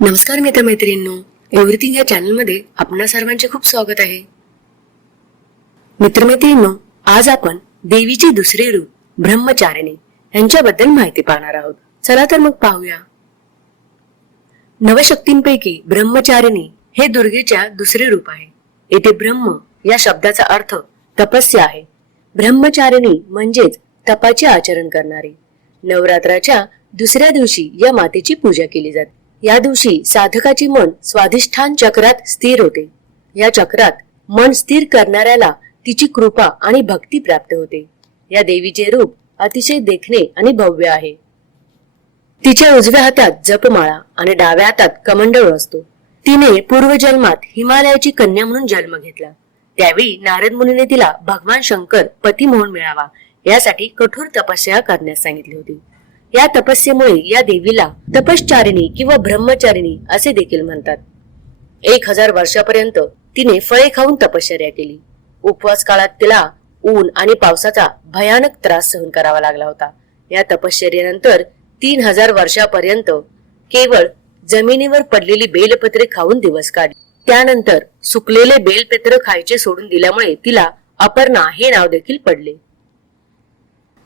नमस्कार मित्रमैत्रिणींनो, एव्हरीथिंग या चॅनलमध्ये आपणा सर्वांचे खूप स्वागत आहे. मित्रमैत्रिणींनो, आज आपण देवीचे दुसरे रूप ब्रह्मचारिणी यांच्याबद्दल माहिती पाहणार आहोत. चला तर मग पाहूया. नवशक्तींपैकी ब्रह्मचारिणी हे दुर्गेच्या दुसरे रूप आहे. येथे ब्रह्म या शब्दाचा अर्थ तपस्या आहे. ब्रह्मचारिणी म्हणजेच तपाचे आचरण करणारी. नवरात्राच्या दुसऱ्या दिवशी या मातेची पूजा केली जाते. या दिवशी साधकाचे मन स्वाधिष्ठान चक्रात स्थिर होते. या चक्रात मन स्थिर करणाऱ्याला तिची कृपा आणि भक्ती प्राप्त होते. या देवीचे रूप अतिशय देखणे आणि भव्य आहे. तिच्या उजव्या हातात जपमाळा आणि डाव्या हातात कमंडळ असतो. तिने पूर्वजन्मात हिमालयाची कन्या म्हणून जन्म घेतला. त्यावेळी नारद मुनीने तिला भगवान शंकर पती म्हणून मिळावा यासाठी कठोर तपस्या करण्यास सांगितली होती. या तपस्येमुळे या देवीला तपश्चारिणी किंवा ब्रह्मचारिणी असे देखील म्हणतात. 1000 वर्षापर्यंत तिने फळे खाऊन तपश्चर्या केली. उपवास काळात तिला ऊन आणि पावसाचा भयानक त्रास सहन करावा लागला होता. या तपश्चर्येनंतर 3000 वर्षापर्यंत केवळ जमिनीवर पडलेली बेलपत्रे खाऊन दिवस काढले. त्यानंतर सुकलेले बेलपत्र खायचे सोडून दिल्यामुळे तिला अपर्णा हे नाव देखील पडले.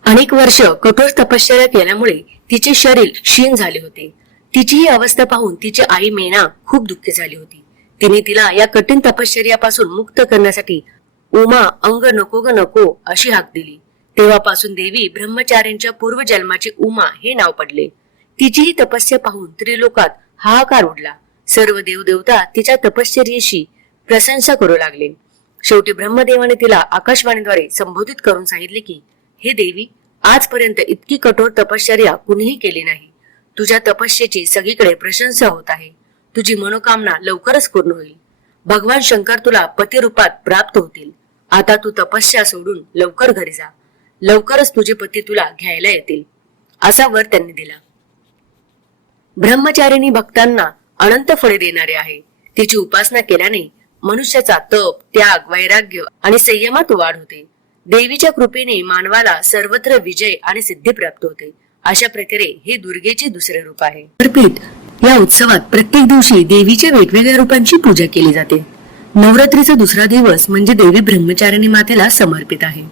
अनेक वर्ष कठोर तपश्चर्या केल्यामुळे तिचे शरीर क्षीण झाले होते. तिची ही अवस्था पाहून तिची आई मेना खूप दुःखी झाली होती. तिने तिला या कठीण तपश्चर्यापासून मुक्त करण्यासाठी उमा अंग नको ग नको अशी हाक दिली. तेव्हापासून देवी ब्रह्मचार्यांच्या पूर्वजन्माचे उमा हे नाव पडले. तिची ही तपस्या पाहून त्रिलोकात हाहाकार उडला. सर्व देवदेवता तिच्या तपश्चर्येशी प्रशंसा करू लागले. शेवटी ब्रह्मदेवाने तिला आकाशवाणीद्वारे संबोधित करून सांगितले की, हे देवी, आजपर्यंत इतकी कठोर तपश्चर्या कुणीही केली नाही. तुझ्या तपस्येची सगळीकडे प्रशंसा होत आहे. तुझी मनोकामना लवकरच पूर्ण होईल. भगवान शंकर तुला पती रूपात प्राप्त होतील. आता तू तपस्या सोडून लवकर घरी जा. लवकरच तुझे पती तुला घ्यायला येतील, असा वर त्यांनी दिला. ब्रह्मचारिणी भक्तांना अनंत फळे देणारे आहे. तिची उपासना केल्याने मनुष्याचा तप, त्याग, वैराग्य आणि संयमात वाढ होते. देवीच्या कृपेने मानवाला सर्वत्र विजय आणि सिद्धी प्राप्त होते. अशा प्रकारे हे दुर्गेचे दुसरे रूप आहे. या उत्सवात प्रत्येक दिवशी देवीच्या वेगवेगळ्या रूपांची पूजा केली जाते. नवरात्रीचा दुसरा दिवस म्हणजे देवी ब्रह्मचारिणी मातेला समर्पित आहे.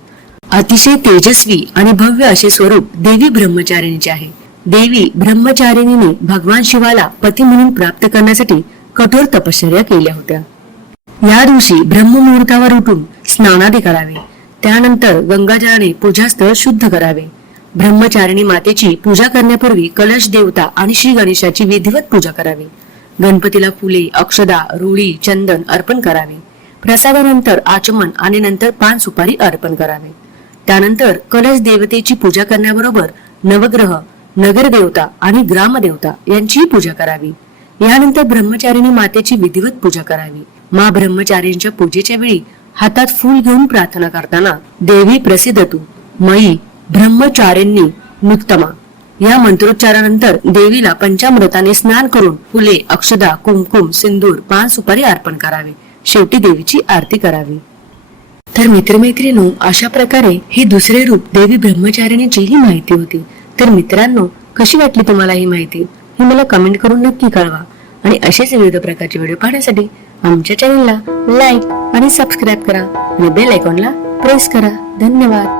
अतिशय तेजस्वी आणि भव्य असे स्वरूप देवी ब्रह्मचारिणीचे आहे. देवी ब्रह्मचारिणीने भगवान शिवाला पती म्हणून प्राप्त करण्यासाठी कठोर तपश्चर्या केल्या होत्या. या दिवशी ब्रह्ममुहूर्तावर उठून स्नानादी करावे. त्यानंतर गंगाजळाने पूजास्थळ शुद्ध करावे. ब्रह्मचारिणी मातेची पूजा करण्यापूर्वी कलश देवता आणि श्री गणेशाची विधिवत पूजा करावी. गणपतीला फुले, अक्षदा, रुळी, चंदन अर्पण करावे. प्रसादानंतर आचमन आणि नंतर पान सुपारी अर्पण करावे. त्यानंतर कलश देवतेची पूजा करण्याबरोबर नवग्रह, नगरदेवता आणि ग्रामदेवता यांचीही पूजा करावी. यानंतर ब्रह्मचारिणी मातेची विधिवत पूजा करावी. मा ब्रह्मचारींच्या पूजेच्या वेळी हातात फूल घेऊन प्रार्थना करताना देवी प्रसिद्धतु मयी ब्रह्मचारिणी नुत्तमा या मंत्रोच्चारानंतर देवीला पंचामृताने स्नान करून फुले, अक्षदा, कुंकुम, सिंदूर, पान सुपारी अर्पण करावे. शेवटी देवीची आरती करावी. तर मित्रमैत्रिणींनो, अशा प्रकारे हे दुसरे रूप देवी ब्रह्मचारिणीची ही माहिती होती. तर मित्रांनो, कशी वाटली तुम्हाला ही माहिती ही मला कमेंट करून नक्की कळवा. आणि असेच विविध प्रकारचे व्हिडिओ पाहण्यासाठी आमच्या चॅनलला लाईक आणि सबस्क्राईब करा आणि बेल आयकॉनला प्रेस करा. धन्यवाद.